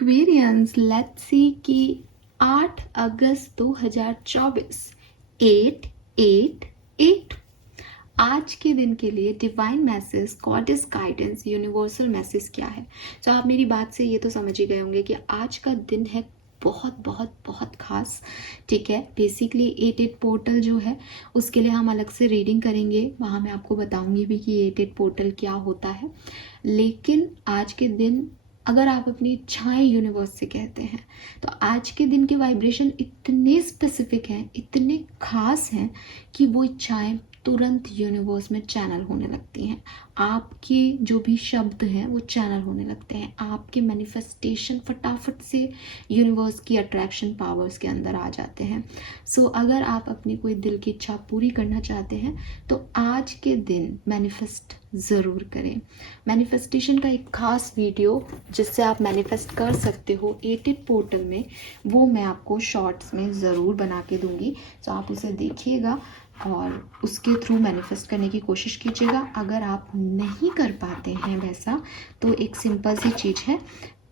Aquarians, let's see कि 8 अगस्त 2024 888 आज के दिन के लिए divine message, goddess guidance, universal message क्या है। तो आप मेरी बात से ये तो समझ ही गए होंगे कि आज का दिन है बहुत बहुत बहुत खास। ठीक है, बेसिकली 88 पोर्टल जो है उसके लिए हम अलग से रीडिंग करेंगे, वहाँ मैं आपको बताऊंगी भी कि 88 पोर्टल क्या होता है। लेकिन आज के दिन अगर आप अपनी इच्छाएं यूनिवर्स से कहते हैं तो आज के दिन के वाइब्रेशन इतने स्पेसिफिक हैं, इतने खास हैं कि वो इच्छाएं तुरंत यूनिवर्स में चैनल होने लगती हैं। आपके जो भी शब्द हैं वो चैनल होने लगते हैं। आपके मैनिफेस्टेशन फटाफट से यूनिवर्स की अट्रैक्शन पावर्स के अंदर आ जाते हैं। सो अगर आप अपनी कोई दिल की इच्छा पूरी करना चाहते हैं तो आज के दिन मैनिफेस्ट ज़रूर करें। मैनिफेस्टेशन का एक खास वीडियो जिससे आप मैनिफेस्ट कर सकते हो 88 पोर्टल में, वो मैं आपको शॉर्ट्स में ज़रूर बना के दूंगी। तो आप उसे देखिएगा और उसके थ्रू मैनिफेस्ट करने की कोशिश कीजिएगा। अगर आप नहीं कर पाते हैं वैसा तो एक सिंपल सी चीज़ है,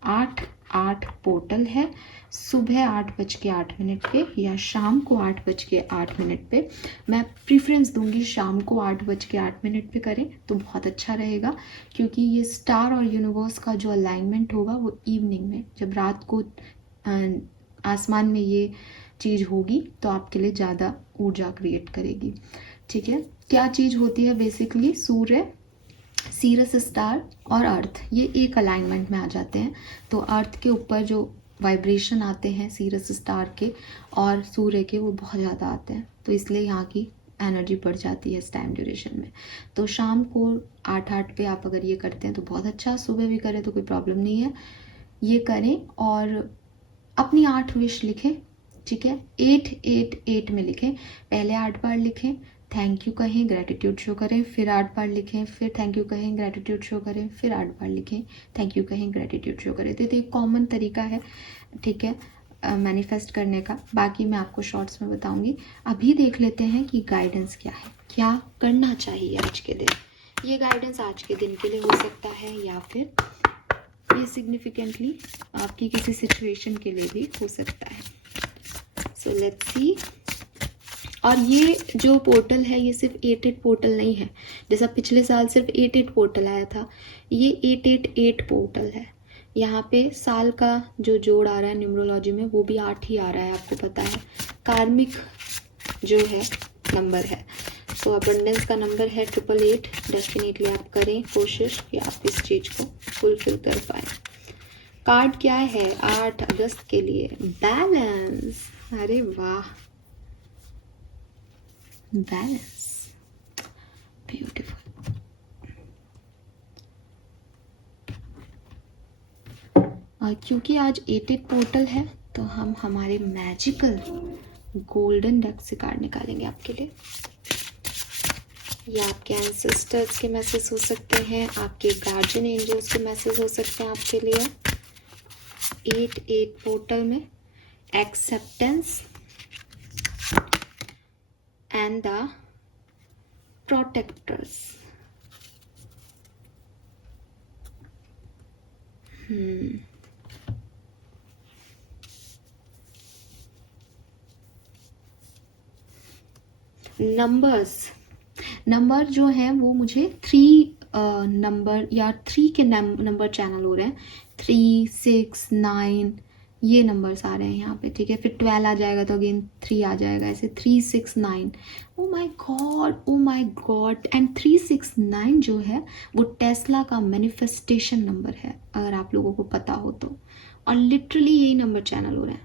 8 पोर्टल है, सुबह 8:08 पे या शाम को 8:08 पे। मैं प्रीफरेंस दूंगी शाम को 8:08 पे करें तो बहुत अच्छा रहेगा, क्योंकि ये स्टार और यूनिवर्स का जो अलाइनमेंट होगा वो इवनिंग में, जब रात को आसमान में ये चीज़ होगी तो आपके लिए ज़्यादा ऊर्जा क्रिएट करेगी। ठीक है, क्या चीज़ होती है बेसिकली, सूर्य, सीरस स्टार और अर्थ, ये एक अलाइनमेंट में आ जाते हैं। तो अर्थ के ऊपर जो वाइब्रेशन आते हैं सीरस स्टार के और सूर्य के, वो बहुत ज़्यादा आते हैं, तो इसलिए यहाँ की एनर्जी बढ़ जाती है इस टाइम ड्यूरेशन में। तो शाम को 8 पे आप अगर ये करते हैं तो बहुत अच्छा, सुबह भी करें तो कोई प्रॉब्लम नहीं है, ये करें और अपनी 8 विश लिखें। ठीक है, 888 में लिखें, पहले 8 बार लिखें, थैंक यू कहें, ग्रेटिट्यूड शो करें, फिर 8 बार लिखें, फिर थैंक यू कहें, ग्रेटिट्यूड शो करें, फिर 8 बार लिखें, थैंक यू कहें, ग्रेटिट्यूड शो करें। तो ये एक कॉमन तरीका है, ठीक है, मैनिफेस्ट करने का। बाकी मैं आपको शॉर्ट्स में बताऊंगी। अभी देख लेते हैं कि गाइडेंस क्या है, क्या करना चाहिए आज के दिन। ये गाइडेंस आज के दिन के लिए हो सकता है या फिर ये सिग्निफिकेंटली आपकी किसी सिचुएशन के लिए भी हो सकता है। So let's see. और ये जो पोर्टल है ये सिर्फ 88 पोर्टल नहीं है, जैसा पिछले साल सिर्फ 88 पोर्टल आया था, ये 888 पोर्टल है। यहाँ पे साल का जो जोड़ आ रहा है न्यूमरोलॉजी में वो भी 8 ही आ रहा है, आपको पता है। कार्मिक जो है नंबर है, तो अबंडेंस का नंबर है 888। डेफिनेटली आप करें कोशिश कि आप इस चीज़ को फुलफिल कर पाए। कार्ड क्या है 8 अगस्त के लिए, बैलेंस। अरे वाह, बैलेंस, ब्यूटीफुल। और क्योंकि आज 88 पोर्टल है तो हम हमारे मैजिकल गोल्डन डेक से कार्ड निकालेंगे आपके लिए। ये आपके एंसेस्टर्स के मैसेज हो सकते हैं, आपके गार्जियन एंजल्स के मैसेज हो सकते हैं आपके लिए 88 पोर्टल में। Acceptance and the protectors. Number जो है वो मुझे 3 नंबर या 3 के नंबर चैनल हो रहे हैं, 3, 6, 9 ये नंबर्स आ रहे हैं यहाँ पे। ठीक है, फिर 12 आ जाएगा तो अगेन 3 आ जाएगा, ऐसे 3, 6, 9। ओ माय गॉड। एंड 369 जो है वो टेस्ला का मैनिफेस्टेशन नंबर है, अगर आप लोगों को पता हो तो। और लिटरली यही नंबर चैनल हो रहा है।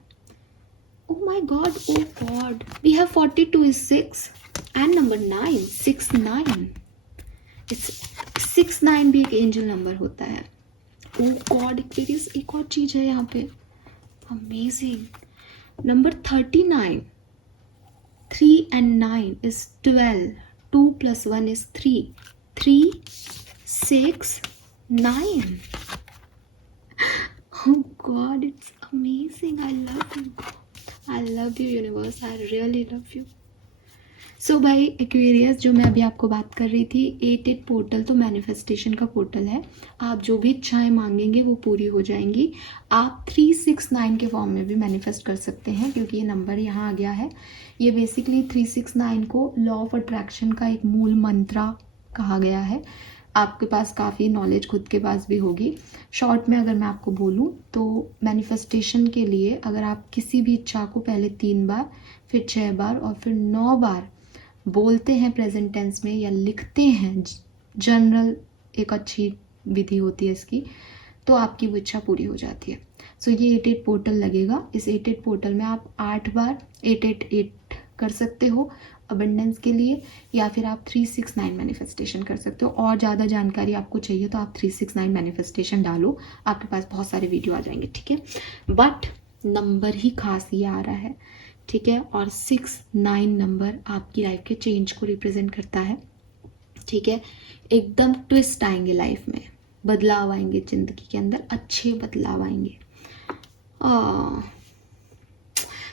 Oh my God, we have 42 is 6 and number 9, 69। 69 भी एक एंजल नंबर होता है। ओ गॉड, एक और चीज है यहाँ पे, amazing. Number 39, 3 and 9 is 12, 2 plus 1 is 3, 3, 6, 9. Oh God, it's amazing. I love you universe, I really love you. सो भाई एक्वेरियस, जो मैं अभी आपको बात कर रही थी, 88 पोर्टल तो मैनिफेस्टेशन का पोर्टल है। आप जो भी इच्छाएं मांगेंगे वो पूरी हो जाएंगी। आप 369 के फॉर्म में भी मैनिफेस्ट कर सकते हैं, क्योंकि ये नंबर यहाँ आ गया है। ये बेसिकली 369 को लॉ ऑफ अट्रैक्शन का एक मूल मंत्रा कहा गया है। आपके पास काफ़ी नॉलेज खुद के पास भी होगी। शॉर्ट में अगर मैं आपको बोलूँ तो मैनिफेस्टेशन के लिए अगर आप किसी भी इच्छा को पहले 3 बार, फिर 6 बार और फिर 9 बार बोलते हैं प्रेजेंट टेंस में या लिखते हैं, जनरल एक अच्छी विधि होती है इसकी, तो आपकी वो इच्छा पूरी हो जाती है। सो ये 88 पोर्टल लगेगा। इस 88 पोर्टल में आप 8 बार 888 कर सकते हो अबंडेंस के लिए, या फिर आप 369 मैनिफेस्टेशन कर सकते हो। और ज़्यादा जानकारी आपको चाहिए तो आप 369 मैनिफेस्टेशन डालो, आपके पास बहुत सारे वीडियो आ जाएंगे, ठीक है। बट नंबर ही खास ये आ रहा है, ठीक है। और 6-9 नंबर आपकी लाइफ के चेंज को रिप्रेजेंट करता है, ठीक है। एकदम ट्विस्ट आएंगे लाइफ में, बदलाव आएंगे जिंदगी के अंदर, अच्छे बदलाव आएंगे।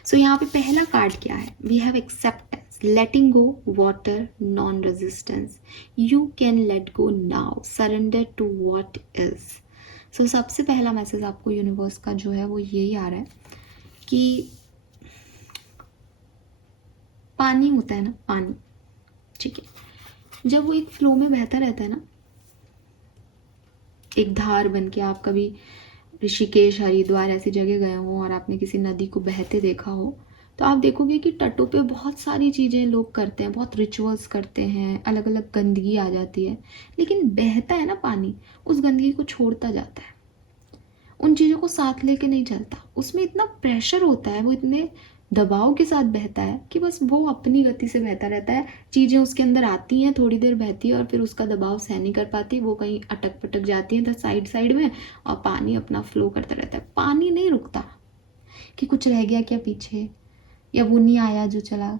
सो यहाँ पे पहला कार्ड क्या है? We have acceptance, letting go, water, non resistance, you can let go now, surrender to what is. So सबसे पहला मैसेज आपको यूनिवर्स का जो है वो यही आ रहा है कि पानी होता है ना, पानी, ठीक है, जब वो एक फ्लो में बहता रहता है ना, एक धार बन के, आप कभी ऋषिकेश, हरिद्वार ऐसी जगह गए हो और आपने किसी नदी को बहते देखा हो, तो आप देखोगे कि तटों पे बहुत सारी चीज़ें लोग करते हैं, बहुत रिचुअल्स करते हैं, अलग अलग गंदगी आ जाती है, लेकिन बहता है ना पानी, उस गंदगी को छोड़ता जाता है, उन चीज़ों को साथ लेके नहीं चलता। उसमें इतना प्रेशर होता है, वो इतने दबाव के साथ बहता है कि बस वो अपनी गति से बहता रहता है। चीज़ें उसके अंदर आती हैं, थोड़ी देर बहती है और फिर उसका दबाव सहन नहीं कर पाती, वो कहीं अटक पटक जाती है साइड साइड में, और पानी अपना फ्लो करता रहता है। पानी नहीं रुकता कि कुछ रह गया क्या पीछे, या वो नहीं आया जो चला,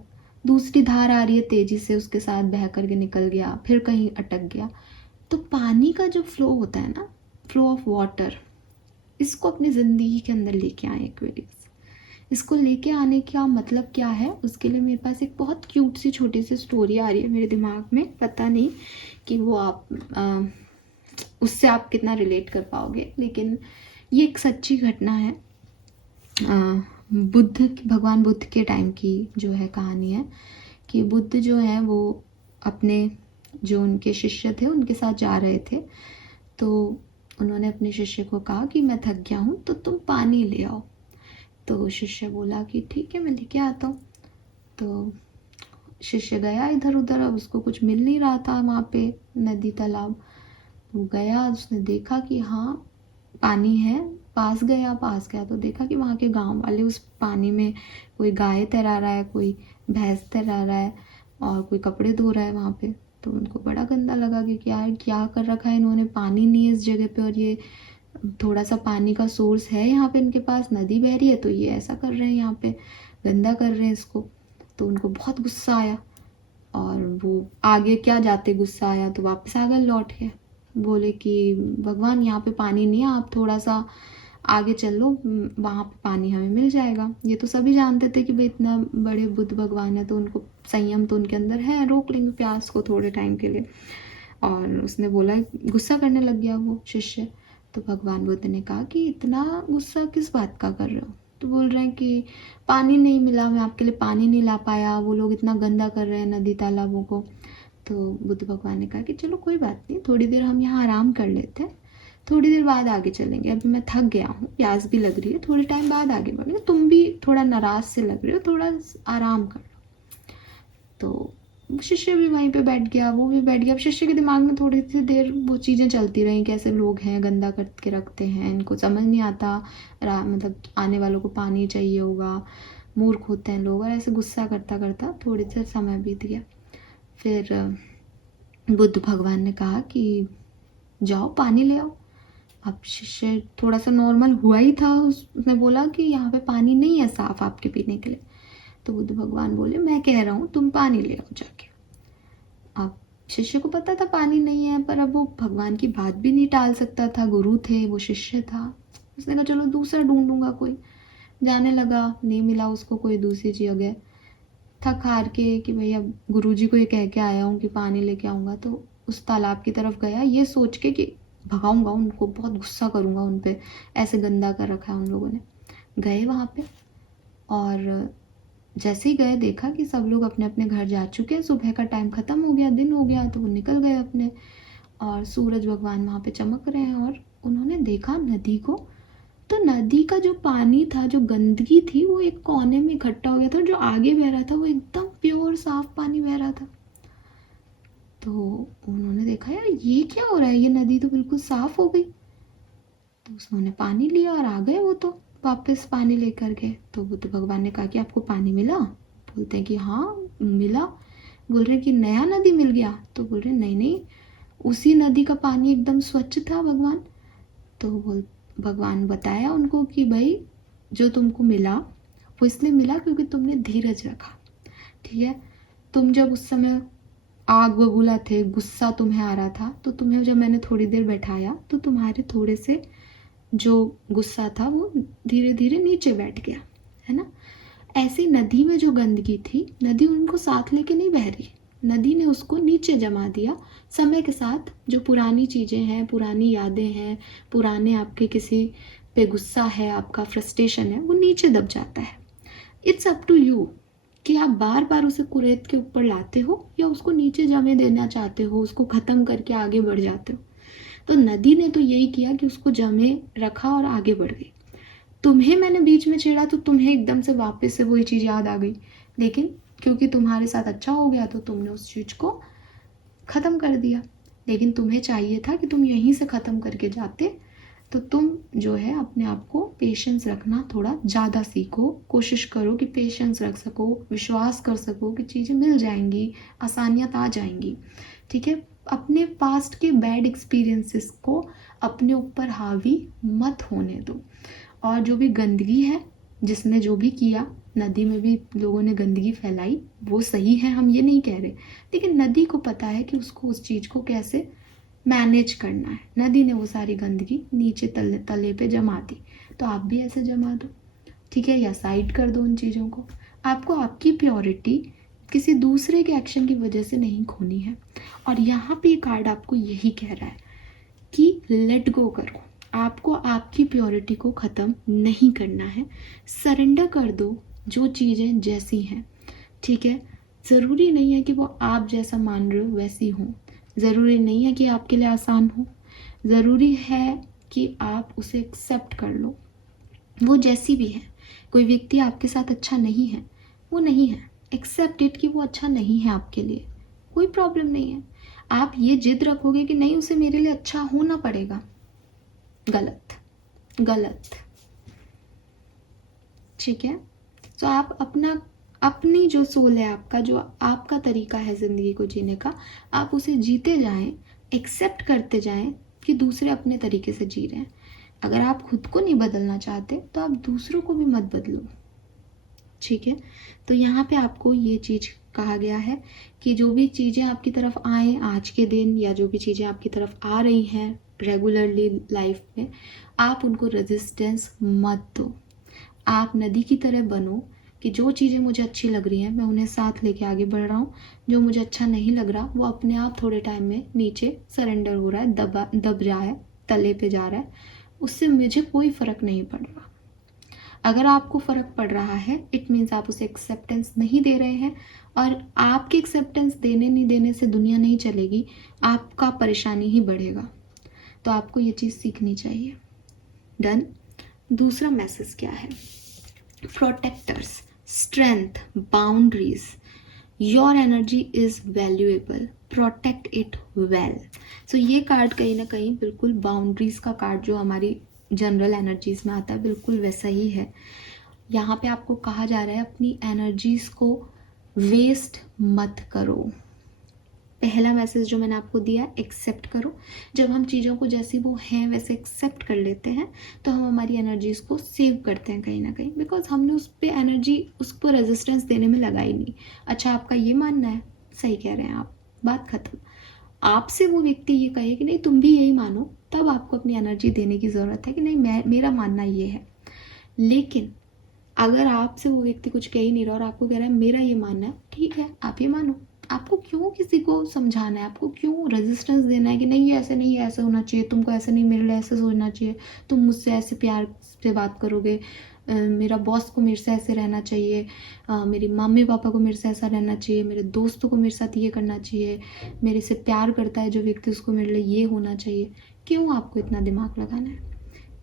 दूसरी धार आ रही है तेजी से, उसके साथ बह करके निकल गया, फिर कहीं अटक गया। तो पानी का जो फ्लो होता है ना, फ्लो ऑफ वाटर, इसको अपनी ज़िंदगी के अंदर लेके आए एक्वेरियस। इसको लेके आने का मतलब क्या है, उसके लिए मेरे पास एक बहुत क्यूट सी छोटी सी स्टोरी आ रही है मेरे दिमाग में। पता नहीं कि वो आप उससे आप कितना रिलेट कर पाओगे, लेकिन ये एक सच्ची घटना है। भगवान बुद्ध के टाइम की जो है कहानी है, कि बुद्ध जो है वो अपने जो उनके शिष्य थे उनके साथ जा रहे थे, तो उन्होंने अपने शिष्य को कहा कि मैं थक गया हूँ तो तुम पानी ले आओ। तो शिष्य बोला कि ठीक है, मैं लेके आता हूँ। तो शिष्य गया इधर उधर, अब उसको कुछ मिल नहीं रहा था वहाँ पे नदी तालाब। वो गया, उसने देखा कि हाँ पानी है, पास गया तो देखा कि वहाँ के गांव वाले उस पानी में कोई गाय तैरा रहा है, कोई भैंस तैरा रहा है, और कोई कपड़े धो रहा है वहाँ पे। तो उनको बड़ा गंदा लगा कि यार क्या कर रखा है इन्होंने, पानी नहीं है इस जगह पे, और ये थोड़ा सा पानी का सोर्स है यहाँ पे इनके पास, नदी बह रही है, तो ये ऐसा कर रहे हैं यहाँ पे, गंदा कर रहे हैं इसको। तो उनको बहुत गुस्सा आया, और वो आगे क्या जाते, गुस्सा आया तो वापस आ गए लौट के, बोले कि भगवान यहाँ पे पानी नहीं है, आप थोड़ा सा आगे चल लो, वहाँ पे पानी हमें मिल जाएगा। ये तो सभी जानते थे कि भाई इतना बड़े बुद्ध भगवान है, तो उनको संयम तो उनके अंदर है, रोक लेंगे प्यास को थोड़े टाइम के लिए। और उसने बोला, गुस्सा करने लग गया वो शिष्य। तो भगवान बुद्ध ने कहा कि इतना गुस्सा किस बात का कर रहे हो? तो बोल रहे हैं कि पानी नहीं मिला, मैं आपके लिए पानी नहीं ला पाया, वो लोग इतना गंदा कर रहे हैं नदी तालाबों को। तो बुद्ध भगवान ने कहा कि चलो कोई बात नहीं, थोड़ी देर हम यहाँ आराम कर लेते हैं, थोड़ी देर बाद आगे चलेंगे, अभी मैं थक गया हूँ, प्यास भी लग रही है, थोड़ी टाइम बाद आगे बढ़ेंगे, तुम भी थोड़ा नाराज से लग रहे हो, थोड़ा आराम कर लो। तो शिष्य भी वहीं पे बैठ गया, वो भी बैठ गया। अब शिष्य के दिमाग में थोड़ी सी देर वो चीज़ें चलती रहीं, कैसे लोग हैं गंदा करके रखते हैं, इनको समझ नहीं आता, मतलब आने वालों को पानी चाहिए होगा, मूर्ख होते हैं लोग, और ऐसे गुस्सा करता करता थोड़ी देर समय बीत गया। फिर बुद्ध भगवान ने कहा कि जाओ पानी ले आओ। अब शिष्य थोड़ा सा नॉर्मल हुआ ही था, उसने बोला कि यहाँ पे पानी नहीं है साफ आपके पीने के लिए। तो बुद्ध भगवान बोले, मैं कह रहा हूँ तुम पानी ले आओ जाके। अब शिष्य को पता था पानी नहीं है, पर अब वो भगवान की बात भी नहीं टाल सकता था, गुरु थे, वो शिष्य था। उसने कहा चलो दूसरा ढूंढूंगा कोई। जाने लगा, नहीं मिला उसको कोई दूसरी जगह। थक हार के कि भैया गुरुजी को ये कह के आया हूँ कि पानी लेके आऊँगा, तो उस तालाब की तरफ गया ये सोच के कि भगाऊंगा उनको, बहुत गुस्सा करूँगा उन पे, ऐसे गंदा कर रखा है उन लोगों ने। गए वहाँ पे और जैसे ही गए देखा कि सब लोग अपने अपने घर जा चुके हैं, सुबह का टाइम ख़त्म हो गया, दिन हो गया, तो वो निकल गए अपने, और सूरज भगवान वहाँ पे चमक रहे हैं। और उन्होंने देखा नदी को, तो नदी का जो पानी था, जो गंदगी थी, वो एक कोने में इकट्ठा हो गया था, जो आगे बह रहा था वो एकदम प्योर साफ पानी बह रहा था। तो उन्होंने देखा यार ये क्या हो रहा है, ये नदी तो बिल्कुल साफ हो गई। तो उन्होंने पानी लिया और आ गए वो तो वापस पानी लेकर के। तो वो तो भगवान ने कहा कि आपको पानी मिला? बोलते हैं कि हाँ मिला। बोल रहे कि नया नदी मिल गया? तो बोल रहे नहीं नहीं, उसी नदी का पानी एकदम स्वच्छ था भगवान। तो बोल भगवान बताया उनको कि भाई जो तुमको मिला वो इसलिए मिला क्योंकि तुमने धीरज रखा, ठीक है। तुम जब उस समय आग बबूला थे, गुस्सा तुम्हें आ रहा था, तो तुम्हें जब मैंने थोड़ी देर बैठाया तो तुम्हारे थोड़े से जो गुस्सा था वो धीरे धीरे नीचे बैठ गया, है ना। ऐसी नदी में जो गंदगी थी, नदी उनको साथ लेके नहीं बह रही, नदी ने उसको नीचे जमा दिया। समय के साथ जो पुरानी चीज़ें हैं, पुरानी यादें हैं, पुराने आपके किसी पे गुस्सा है, आपका फ्रस्ट्रेशन है, वो नीचे दब जाता है। इट्स अप टू यू कि आप बार बार उसे कुरेद के ऊपर लाते हो या उसको नीचे जमे देना चाहते हो, उसको ख़त्म करके आगे बढ़ जाते हो। तो नदी ने तो यही किया कि उसको जमे रखा और आगे बढ़ गई। तुम्हें मैंने बीच में छेड़ा तो तुम्हें एकदम से वापस से वही चीज़ याद आ गई, लेकिन क्योंकि तुम्हारे साथ अच्छा हो गया तो तुमने उस चीज़ को ख़त्म कर दिया। लेकिन तुम्हें चाहिए था कि तुम यहीं से ख़त्म करके जाते। तो तुम जो है अपने आप को पेशेंस रखना थोड़ा ज़्यादा सीखो, कोशिश करो कि पेशेंस रख सको, विश्वास कर सको कि चीज़ें मिल जाएंगी, आसानियत आ जाएंगी, ठीक है। अपने पास्ट के बैड एक्सपीरियंसेस को अपने ऊपर हावी मत होने दो। और जो भी गंदगी है, जिसने जो भी किया, नदी में भी लोगों ने गंदगी फैलाई, वो सही है, हम ये नहीं कह रहे, लेकिन नदी को पता है कि उसको उस चीज़ को कैसे मैनेज करना है। नदी ने वो सारी गंदगी नीचे तले पे जमा दी, तो आप भी ऐसे जमा दो, ठीक है, या साइड कर दो उन चीज़ों को। आपको आपकी प्योरिटी किसी दूसरे के एक्शन की वजह से नहीं खोनी है। और यहाँ पे कार्ड आपको यही कह रहा है कि लेट गो करो, आपको आपकी प्योरिटी को ख़त्म नहीं करना है, सरेंडर कर दो जो चीज़ें जैसी हैं, ठीक है। ज़रूरी नहीं है कि वो आप जैसा मान रहे हो वैसी हो, ज़रूरी नहीं है कि आपके लिए आसान हो, ज़रूरी है कि आप उसे एक्सेप्ट कर लो, वो जैसी भी है। कोई व्यक्ति आपके साथ अच्छा नहीं है, वो नहीं है, एक्सेप्ट इट कि वो अच्छा नहीं है आपके लिए, कोई प्रॉब्लम नहीं है। आप ये जिद रखोगे कि नहीं उसे मेरे लिए अच्छा होना पड़ेगा, गलत गलत, ठीक है। तो आप अपनी जो सोल है, आपका जो आपका तरीका है ज़िंदगी को जीने का, आप उसे जीते जाएं, एक्सेप्ट करते जाएं कि दूसरे अपने तरीके से जी रहे हैं। अगर आप खुद को नहीं बदलना चाहते तो आप दूसरों को भी मत बदलो, ठीक है। तो यहाँ पे आपको ये चीज़ कहा गया है कि जो भी चीज़ें आपकी तरफ आए आज के दिन, या जो भी चीज़ें आपकी तरफ आ रही हैं रेगुलरली लाइफ में, आप उनको रेजिस्टेंस मत दो। आप नदी की तरह बनो कि जो चीज़ें मुझे अच्छी लग रही हैं मैं उन्हें साथ लेके आगे बढ़ रहा हूँ, जो मुझे अच्छा नहीं लग रहा वो अपने आप थोड़े टाइम में नीचे सरेंडर हो रहा है, दब रहा है, तले पे जा रहा है, उससे मुझे कोई फ़र्क नहीं पड़ रहा। अगर आपको फ़र्क पड़ रहा है इट मीन्स आप उसे एक्सेप्टेंस नहीं दे रहे हैं, और आपके एक्सेप्टेंस देने नहीं देने से दुनिया नहीं चलेगी, आपका परेशानी ही बढ़ेगा। तो आपको ये चीज़ सीखनी चाहिए। डन। दूसरा मैसेज क्या है? Protectors, strength, boundaries, your energy is valuable, protect it well. So ये कार्ड कहीं ना कहीं बिल्कुल बाउंड्रीज का कार्ड जो हमारी जनरल एनर्जीज में आता है बिल्कुल वैसा ही है। यहाँ पे आपको कहा जा रहा है अपनी एनर्जीज को वेस्ट मत करो। पहला मैसेज जो मैंने आपको दिया, एक्सेप्ट करो। जब हम चीज़ों को जैसी वो हैं वैसे एक्सेप्ट कर लेते हैं तो हम हमारी एनर्जीज़ को सेव करते हैं कहीं ना कहीं, बिकॉज हमने उस पर एनर्जी, उस पर रेजिस्टेंस देने में लगाई नहीं। अच्छा आपका ये मानना है, सही कह रहे हैं आप, बात खत्म। आपसे वो व्यक्ति ये कहे कि नहीं तुम भी यही मानो, तब आपको अपनी एनर्जी देने की ज़रूरत है कि नहीं मेरा मानना ये है। लेकिन अगर आपसे वो व्यक्ति कुछ कह ही नहीं रहा और आपको कह रहा है मेरा ये मानना है, ठीक है आप ये मानो। आपको क्यों किसी को समझाना है, आपको क्यों रेजिस्टेंस देना है कि नहीं ये ऐसे नहीं है, ऐसे होना चाहिए, तुमको ऐसे नहीं, मेरे लिए ऐसे सोचना चाहिए, तुम मुझसे ऐसे प्यार से बात करोगे, मेरा बॉस को मेरे से ऐसे रहना चाहिए, मेरी मम्मी पापा को मेरे से ऐसा रहना चाहिए, मेरे दोस्तों को मेरे साथ ये करना चाहिए, मेरे से प्यार करता है जो व्यक्ति उसको मेरे लिए ये होना चाहिए। क्यों आपको इतना दिमाग लगाना है?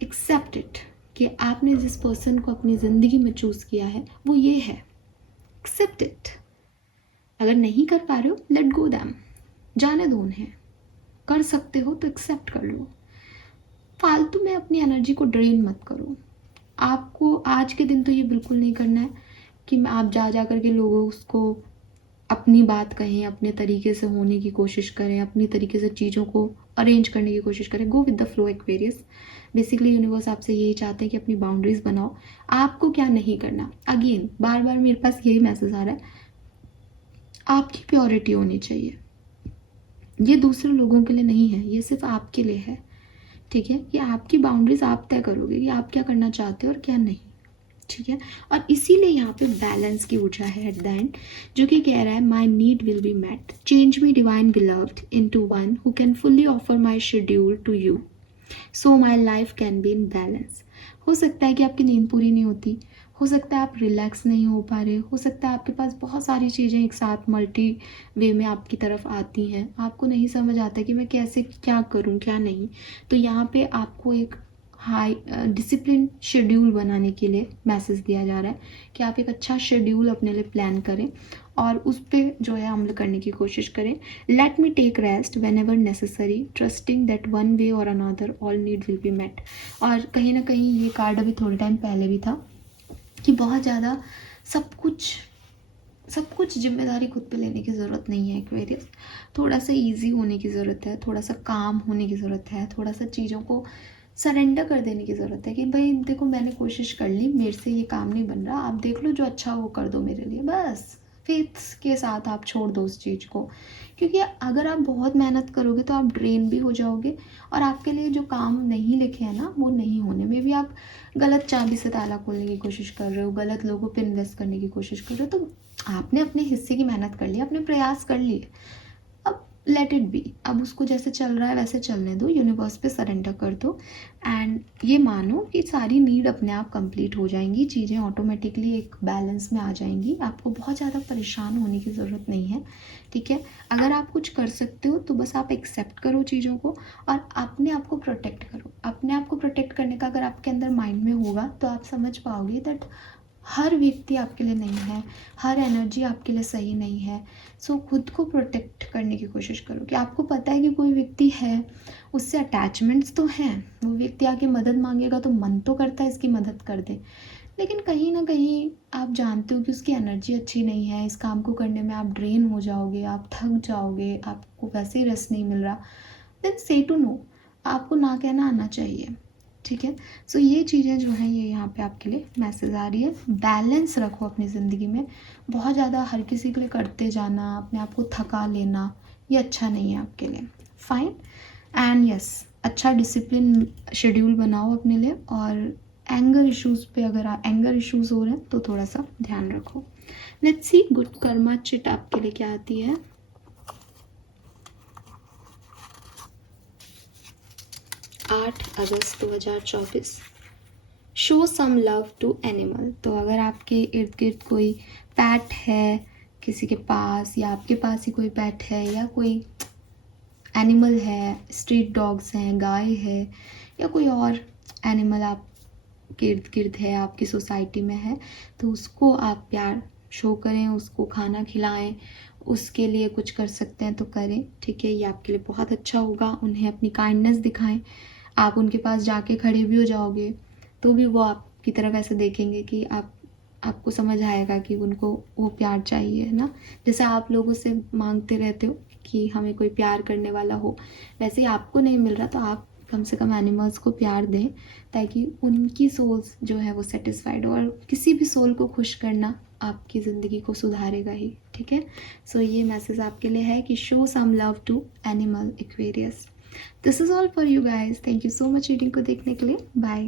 एक्सेप्ट इट कि आपने जिस पर्सन को अपनी ज़िंदगी में चूज़ किया है वो ये है। Accept it. अगर नहीं कर पा रहे हो, लेट गो दैम, जाने दो उन्हें। कर सकते हो तो एक्सेप्ट कर लो। फालतू में अपनी एनर्जी को ड्रेन मत करो। आपको आज के दिन तो ये बिल्कुल नहीं करना है कि आप जा करके लोगों उसको अपनी बात कहें, अपने तरीके से होने की कोशिश करें, अपनी तरीके से चीज़ों को अरेंज करने की कोशिश करें। Go with the flow Aquarius. Basically universe आपसे यही चाहते हैं कि अपनी बाउंड्रीज बनाओ। आपको क्या नहीं करना, अगेन बार बार मेरे पास यही मैसेज आ रहा है, आपकी प्योरिटी होनी चाहिए। ये दूसरे लोगों के लिए नहीं है, ये सिर्फ आपके लिए है। ठीक है, कि आपकी बाउंड्रीज आप तय करोगे कि आप क्या करना चाहते हो और क्या नहीं। ठीक है, और इसीलिए यहाँ पे बैलेंस की ऊर्जा है एट द एंड, जो कि कह रहा है my need will be met, change me divine beloved into one who can fully offer my schedule to you so my life can be in balance. हो सकता है कि आपकी नींद पूरी नहीं होती, हो सकता है आप रिलैक्स नहीं हो पा रहे, हो सकता है आपके पास बहुत सारी चीज़ें एक साथ मल्टी वे में आपकी तरफ आती हैं, आपको नहीं समझ आता कि मैं कैसे क्या करूं क्या नहीं। तो यहाँ पे आपको एक हाई डिसिप्लिन शेड्यूल बनाने के लिए मैसेज दिया जा रहा है कि आप एक अच्छा शेड्यूल अपने लिए प्लान करें और उस पर जो है अमल करने की कोशिश करें। Let me take rest whenever necessary, trusting that one way or another all need will be met. और कहीं ना कहीं ये कार्ड अभी थोड़े टाइम पहले भी था कि बहुत ज़्यादा सब कुछ जिम्मेदारी खुद पे लेने की ज़रूरत नहीं है एक्वेरियस। थोड़ा सा इजी होने की ज़रूरत है, थोड़ा सा काम होने की ज़रूरत है, थोड़ा सा चीज़ों को सरेंडर कर देने की ज़रूरत है कि भाई देखो मैंने कोशिश कर ली, मेरे से ये काम नहीं बन रहा, आप देख लो जो अच्छा वो कर दो मेरे लिए, बस फेथ के साथ आप छोड़ दो उस चीज़ को। क्योंकि अगर आप बहुत मेहनत करोगे तो आप ड्रेन भी हो जाओगे और आपके लिए जो काम नहीं लिखे हैं ना वो नहीं होने में भी आप गलत चाबी से ताला खोलने की कोशिश कर रहे हो, गलत लोगों पे इन्वेस्ट करने की कोशिश कर रहे हो। तो आपने अपने हिस्से की मेहनत कर ली, अपने प्रयास कर लिए, अब लेट इट बी, अब उसको जैसे चल रहा है वैसे चलने दो, यूनिवर्स पे सरेंडर कर दो एंड ये मानो कि सारी नीड अपने आप कंप्लीट हो जाएंगी, चीज़ें ऑटोमेटिकली एक बैलेंस में आ जाएंगी। आपको बहुत ज़्यादा परेशान होने की ज़रूरत नहीं है। ठीक है, अगर आप कुछ कर सकते हो तो बस आप एक्सेप्ट करो चीज़ों को और अपने आप को प्रोटेक्ट करो। अपने आप को प्रोटेक्ट करने का अगर आपके अंदर माइंड में होगा तो आप समझ पाओगे दैट हर व्यक्ति आपके लिए नहीं है, हर एनर्जी आपके लिए सही नहीं है। सो खुद को प्रोटेक्ट करने की कोशिश करो कि आपको पता है कि कोई व्यक्ति है, उससे अटैचमेंट्स तो हैं, वो व्यक्ति आके मदद मांगेगा तो मन तो करता है इसकी मदद कर दे, लेकिन कहीं ना कहीं आप जानते हो कि उसकी एनर्जी अच्छी नहीं है, इस काम को करने में आप ड्रेन हो जाओगे, आप थक जाओगे, आपको वैसे ही रेस्ट नहीं मिल रहा, देन से टू नो, आपको ना कहना आना चाहिए। ठीक है, सो ये चीज़ें जो हैं ये यहाँ पे आपके लिए मैसेज आ रही है। बैलेंस रखो अपनी ज़िंदगी में, बहुत ज़्यादा हर किसी के लिए करते जाना, अपने आप को थका लेना, ये अच्छा नहीं है आपके लिए। फाइन एंड यस, अच्छा डिसिप्लिन शेड्यूल बनाओ अपने लिए और एंगर इश्यूज़ पे, अगर एंगर इश्यूज़ हो रहे हैं तो थोड़ा सा ध्यान रखो। Let's see good karma chit आपके लिए क्या आती है। 8 अगस्त 2024, show some love to animal. तो अगर आपके इर्द गिर्द कोई पैट है किसी के पास, या आपके पास ही कोई पैट है, या कोई एनिमल है, स्ट्रीट डॉग्स हैं, गाय है, या कोई और एनिमल आपके इर्द गिर्द है, आपकी सोसाइटी में है, तो उसको आप प्यार शो करें, उसको खाना खिलाएं, उसके लिए कुछ कर सकते हैं तो करें। ठीक है, ये आपके लिए बहुत अच्छा होगा। उन्हें अपनी काइंडनेस दिखाएं। आप उनके पास जाके खड़े भी हो जाओगे तो भी वो आपकी तरफ ऐसे देखेंगे कि आपको समझ आएगा कि उनको वो प्यार चाहिए, है ना। जैसे आप लोगों से मांगते रहते हो कि हमें कोई प्यार करने वाला हो, वैसे ही आपको नहीं मिल रहा तो आप कम से कम एनिमल्स को प्यार दें ताकि उनकी सोल्स जो है वो सेटिस्फाइड हो। और किसी भी सोल को खुश करना आपकी ज़िंदगी को सुधारेगा ही। ठीक है, सो ये मैसेज आपके लिए है कि show some love to animal Aquarius. This is all for you guys. Thank you so much reading को देखने के लिए। बाय।